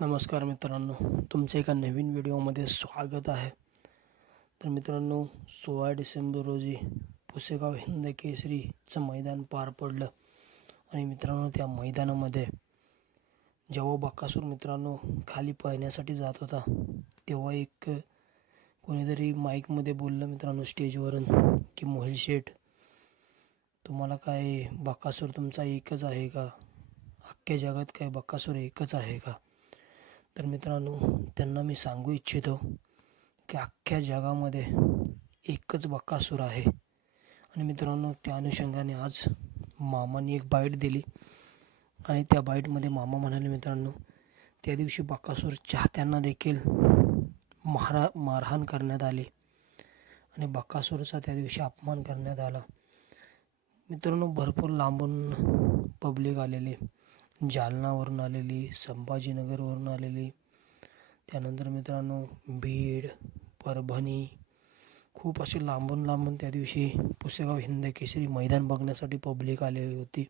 नमस्कार मित्रांनो तुमचं एका नवीन व्हिडिओमध्ये स्वागत आहे. तर मित्रांनो सोळा डिसेंबर रोजी पुसेगाव हिंद केसरीचं मैदान पार पडलं. आणि मित्रांनो त्या मैदानामध्ये जेव्हा बक्कासूर मित्रांनो खाली पळण्यासाठी जात होता तेव्हा एक कोणीतरी माईकमध्ये बोललं मित्रांनो स्टेजवरून की मोहिल शेठ तुम्हाला काय बक्कासूर तुमचा एकच आहे का? अख्ख्या जगात काय बक्कासूर एकच आहे का? तर मित्रांनो त्यांना मी सांगू इच्छितो की अख्ख्या जगामध्ये एकच बकासूर आहे. आणि मित्रांनो त्या अनुषंगाने आज मामाने एक बाईट दिली. आणि त्या बाईटमध्ये मामा म्हणाले मित्रांनो त्या दिवशी बकासूर चाहत्यांना देखील मारा मारहाण करण्यात आली. आणि बकासूरचा त्या दिवशी अपमान करण्यात आला. मित्रांनो भरपूर लांबून पब्लिक आलेली. जालनावरून आलेली संभाजीनगरवरून आलेली. त्यानंतर मित्रांनो बीड परभणी. खूप अशी लांबून लांबून त्या दिवशी पुसेगाव हिंद केसरी मैदान बघण्यासाठी पब्लिक आलेली होती.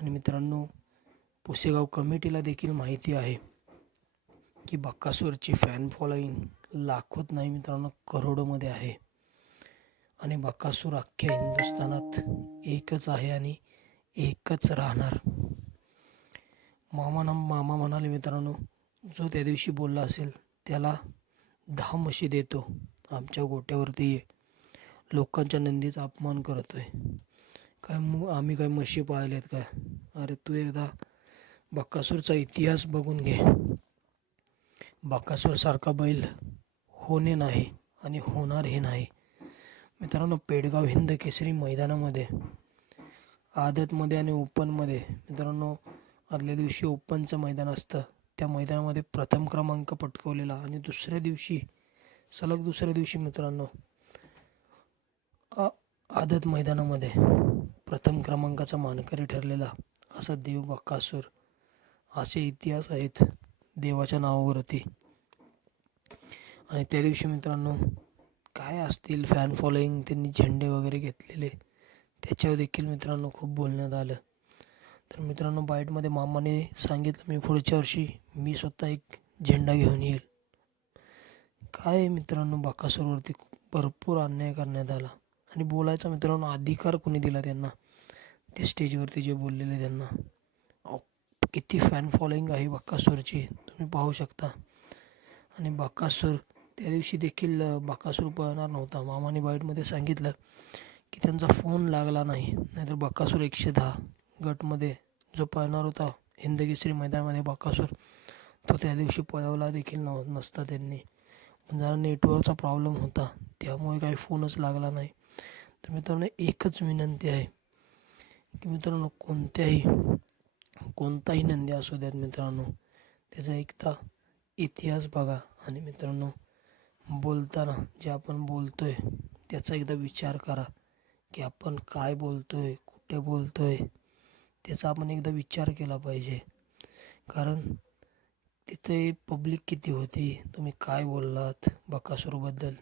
आणि मित्रांनो पुसेगाव कमिटीला देखील माहिती आहे की बक्कासूरची फॅन फॉलोईंग लाखोत नाही मित्रांनो करोडोमध्ये आहे. आणि बक्कासूर अख्ख्या हिंदुस्थानात एकच आहे आणि एकच राहणार. मामाना मामा म्हणाले मित्रांनो जो त्या दिवशी बोलला असेल त्याला दहा म्हशी देतो. आमच्या गोट्यावरती ये. लोकांच्या नंदीचा अपमान करतो आहे काय मग आम्ही काय म्हशी पाहिल्यात काय? अरे तू एकदा बक्कासूरचा इतिहास बघून घे. बक्कासूरसारखा बैल होणे नाही आणि होणार हे नाही. मित्रांनो पेडगाव हिंद केसरी मैदानामध्ये आदतमध्ये आणि ओपनमध्ये मित्रांनो आदल्या दिवशी ओपनचं मैदान असतं. त्या मैदानामध्ये प्रथम क्रमांक पटकवलेला आणि दुसऱ्या दिवशी सलग दुसऱ्या दिवशी मित्रांनो आ आदत मैदानामध्ये प्रथम क्रमांकाचा मानकरी ठरलेला असा देव बक्कासूर असे इतिहास आहेत देवाच्या नावावरती. आणि त्या दिवशी मित्रांनो काय असतील फॅन फॉलोईंग त्यांनी झेंडे वगैरे घेतलेले त्याच्यावर देखील मित्रांनो खूप बोलण्यात आलं. तर मित्रांनो बाईटमध्ये मामाने सांगितलं मी पुढच्या वर्षी मी स्वतः एक झेंडा घेऊन येईल. काय मित्रांनो बाकासूरवरती भरपूर अन्याय करण्यात आला. आणि बोलायचा मित्रांनो अधिकार कोणी दिला त्यांना? ते स्टेजवरती जे बोललेले त्यांना. किती फॅन फॉलोईंग आहे बाकासूरची तुम्ही पाहू शकता. आणि बाकासूर त्या दिवशी देखील बाकासूर पळणार नव्हता. मामाने बाईटमध्ये सांगितलं की त्यांचा फोन लागला नाही नाहीतर बाकासूर एकशे दहा गटमध्ये जो पळणार होता. हिंदकेसरी मैदानामध्ये बाकासूर. तो त्या दिवशी पळवला देखील नव नसता त्यांनी. पण जरा नेटवर्कचा प्रॉब्लेम होता. त्यामुळे काही फोनच लागला नाही. तर मित्रांनो एकच विनंती आहे की मित्रांनो कोणत्याही कोणताही नंदी असू द्यात मित्रांनो त्याचा एकदा इतिहास बघा. आणि मित्रांनो बोलताना जे आपण बोलतो आहे त्याचा एकदा विचार करा की आपण काय बोलतो आहे कुठे बोलतो आहे त्याचा आपण एकदा विचार केला पाहिजे. कारण तिथे पब्लिक किती होती तुम्ही काय बोललात बकासूरबद्दल?